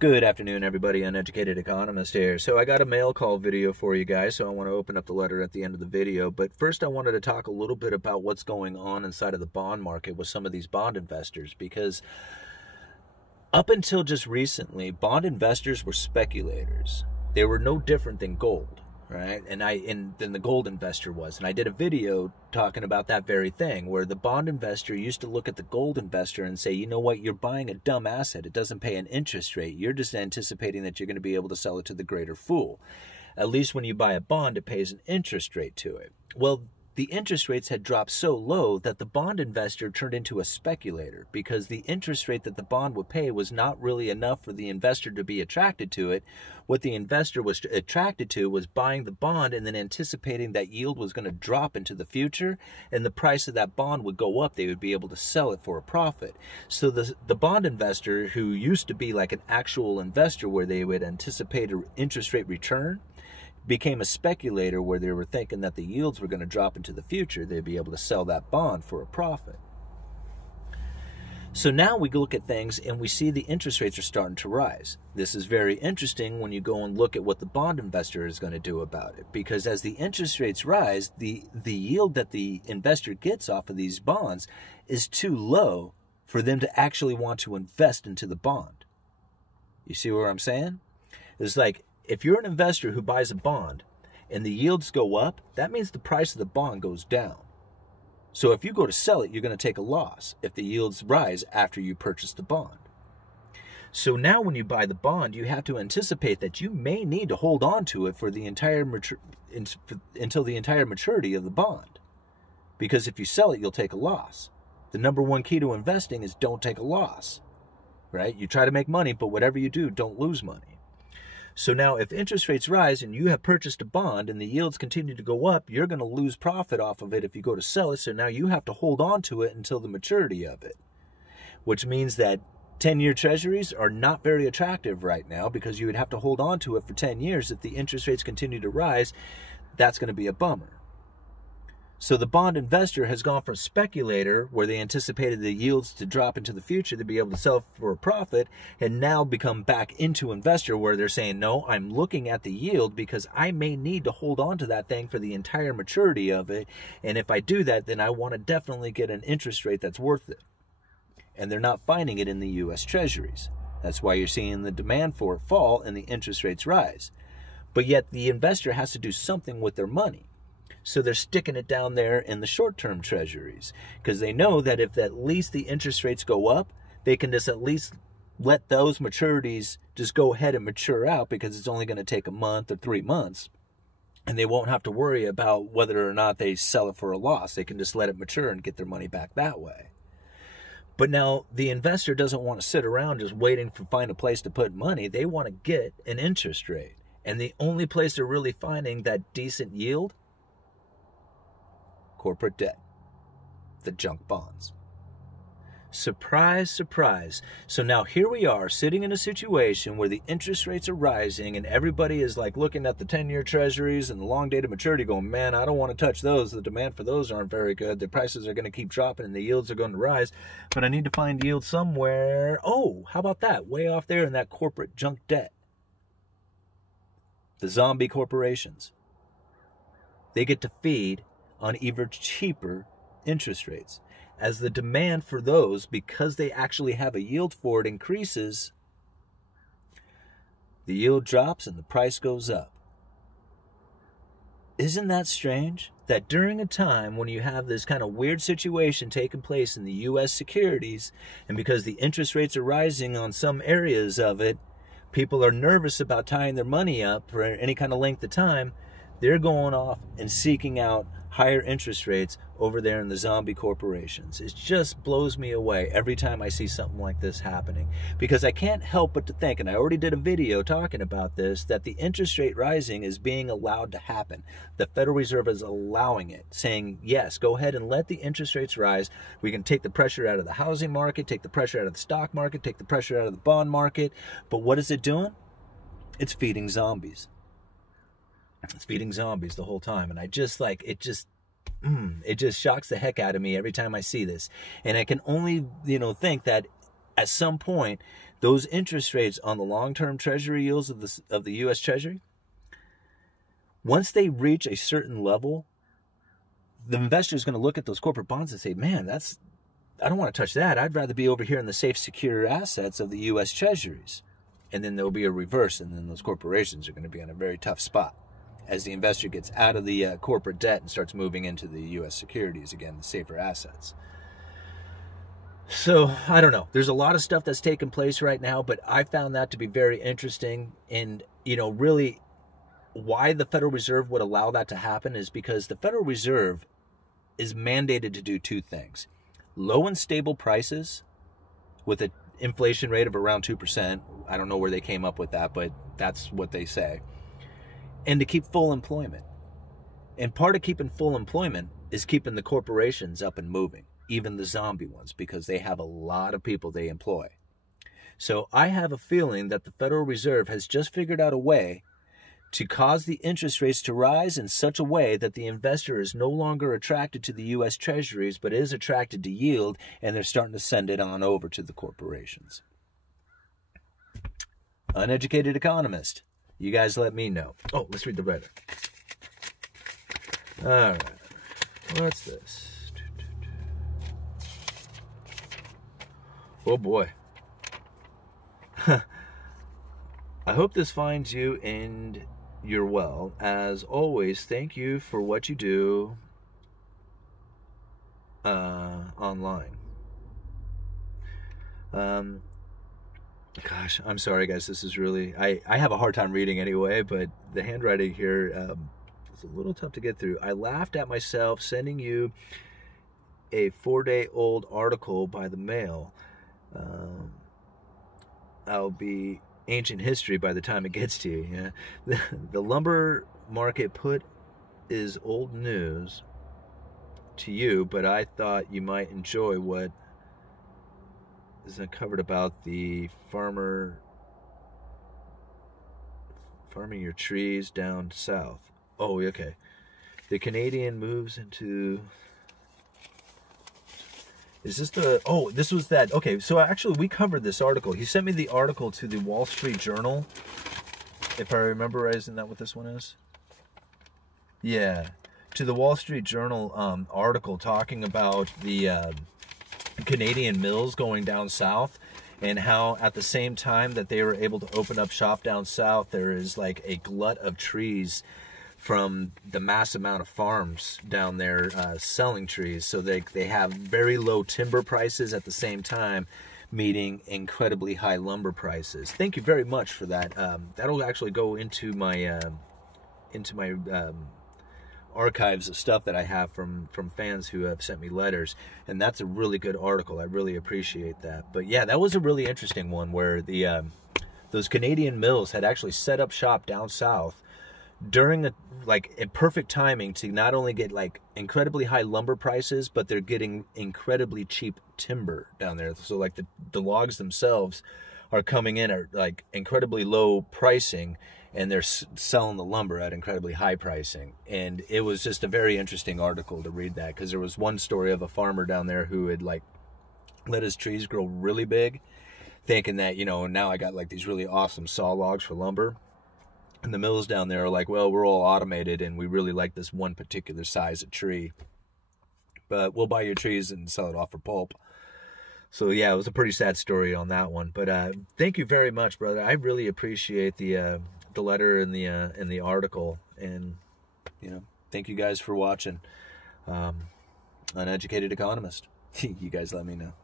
Good afternoon, everybody. Uneducated Economist here. So I got a mail call video for you guys, so I want to open up the letter at the end of the video. But first I wanted to talk a little bit about what's going on inside of the bond market with some of these bond investors, because up until just recently, bond investors were speculators. They were no different than gold, right? And than the gold investor was. And I did a video talking about that very thing, where the bond investor used to look at the gold investor and say, you know what, you're buying a dumb asset. It doesn't pay an interest rate. You're just anticipating that you're going to be able to sell it to the greater fool. At least when you buy a bond, it pays an interest rate to it. Well, the interest rates had dropped so low that the bond investor turned into a speculator, because the interest rate that the bond would pay was not really enough for the investor to be attracted to it. What the investor was attracted to was buying the bond and then anticipating that yield was going to drop into the future and the price of that bond would go up. They would be able to sell it for a profit. So the bond investor, who used to be like an actual investor where they would anticipate an interest rate return, became a speculator where they were thinking that the yields were going to drop into the future. They'd be able to sell that bond for a profit. So now we look at things and we see the interest rates are starting to rise. This is very interesting when you go and look at what the bond investor is going to do about it, because as the interest rates rise, the yield that the investor gets off of these bonds is too low for them to actually want to invest into the bond. You see what I'm saying? It's like, if you're an investor who buys a bond and the yields go up, that means the price of the bond goes down. So if you go to sell it, you're going to take a loss if the yields rise after you purchase the bond. So now when you buy the bond, you have to anticipate that you may need to hold on to it for the until the entire maturity of the bond. Because if you sell it, you'll take a loss. The number one key to investing is don't take a loss, right? You try to make money, but whatever you do, don't lose money. So now if interest rates rise and you have purchased a bond and the yields continue to go up, you're going to lose profit off of it if you go to sell it. So now you have to hold on to it until the maturity of it, which means that 10-year treasuries are not very attractive right now, because you would have to hold on to it for 10 years. If the interest rates continue to rise, that's going to be a bummer. So the bond investor has gone from speculator, where they anticipated the yields to drop into the future to be able to sell for a profit, and now become back into investor, where they're saying, no, I'm looking at the yield because I may need to hold on to that thing for the entire maturity of it. And if I do that, then I want to definitely get an interest rate that's worth it. And they're not finding it in the U.S. treasuries. That's why you're seeing the demand for it fall and the interest rates rise. But yet the investor has to do something with their money. So they're sticking it down there in the short-term treasuries, because they know that if at least the interest rates go up, they can just at least let those maturities just go ahead and mature out, because it's only going to take a month or 3 months. And they won't have to worry about whether or not they sell it for a loss. They can just let it mature and get their money back that way. But now the investor doesn't want to sit around just waiting to find a place to put money. They want to get an interest rate. And the only place they're really finding that decent yield: corporate debt, the junk bonds. Surprise, surprise. So now here we are sitting in a situation where the interest rates are rising and everybody is like looking at the 10-year treasuries and the long dated maturity going, man, I don't want to touch those. The demand for those aren't very good. The prices are going to keep dropping and the yields are going to rise, but I need to find yield somewhere. Oh, how about that? Way off there in that corporate junk debt. The zombie corporations. They get to feed on even cheaper interest rates. As the demand for those, because they actually have a yield for it, increases, the yield drops and the price goes up. Isn't that strange? That during a time when you have this kind of weird situation taking place in the U.S. securities, and because the interest rates are rising on some areas of it, people are nervous about tying their money up for any kind of length of time, they're going off and seeking out higher interest rates over there in the zombie corporations. It just blows me away every time I see something like this happening, because I can't help but to think, and I already did a video talking about this, that the interest rate rising is being allowed to happen. The Federal Reserve is allowing it, saying, yes, go ahead and let the interest rates rise. We can take the pressure out of the housing market, take the pressure out of the stock market, take the pressure out of the bond market. But what is it doing? It's feeding zombies. It's feeding zombies the whole time. And I just like, it just shocks the heck out of me every time I see this. And I can only, think that at some point those interest rates on the long-term treasury yields of the U.S. Treasury, once they reach a certain level, the investor is going to look at those corporate bonds and say, man, I don't want to touch that. I'd rather be over here in the safe, secure assets of the U.S. Treasuries. And then there'll be a reverse, and then those corporations are going to be in a very tough spot as the investor gets out of the corporate debt and starts moving into the U.S. securities again, the safer assets. So, I don't know. There's a lot of stuff that's taking place right now, but I found that to be very interesting. And, really why the Federal Reserve would allow that to happen is because the Federal Reserve is mandated to do two things. Low and stable prices with an inflation rate of around 2%. I don't know where they came up with that, but that's what they say. And to keep full employment. And part of keeping full employment is keeping the corporations up and moving, even the zombie ones, because they have a lot of people they employ. So I have a feeling that the Federal Reserve has just figured out a way to cause the interest rates to rise in such a way that the investor is no longer attracted to the U.S. Treasuries, but is attracted to yield, and they're starting to send it on over to the corporations. Uneducated Economist. You guys let me know. Oh, let's read the letter. All right. What's this? Oh, boy. I hope this finds you and you're well. As always, thank you for what you do online. Gosh, I'm sorry, guys. This is really... I have a hard time reading anyway, but the handwriting here is a little tough to get through. I laughed at myself sending you a 4-day-old article by the mail. I'll be ancient history by the time it gets to you. Yeah? The lumber market put is old news to you, but I thought you might enjoy what is uncovered about the farming your trees down south. Oh, okay. The Canadian moves into... Is this the... Oh, this was that... Okay, so actually we covered this article. He sent me the article to the Wall Street Journal. If I remember right, isn't that what this one is? Yeah. To the Wall Street Journal article talking about the Canadian mills going down south, and how at the same time that they were able to open up shop down south, there is like a glut of trees from the mass amount of farms down there selling trees. So they have very low timber prices at the same time, meeting incredibly high lumber prices. Thank you very much for that. That'll actually go into my archives of stuff that I have from fans who have sent me letters, and that's a really good article. I really appreciate that. But yeah, that was a really interesting one where the those Canadian mills had actually set up shop down south during a perfect timing to not only get like incredibly high lumber prices, but they're getting incredibly cheap timber down there. So like the logs themselves are coming in at like incredibly low pricing, and they're selling the lumber at incredibly high pricing. And it was just a very interesting article to read that, because there was one story of a farmer down there who had like let his trees grow really big, thinking that, now I got like these really awesome saw logs for lumber. And the mills down there are like, well, we're all automated and we really like this one particular size of tree, but we'll buy your trees and sell it off for pulp. So yeah, it was a pretty sad story on that one. But thank you very much, brother. I really appreciate the letter and the article, and thank you guys for watching. Uneducated Economist. You guys let me know.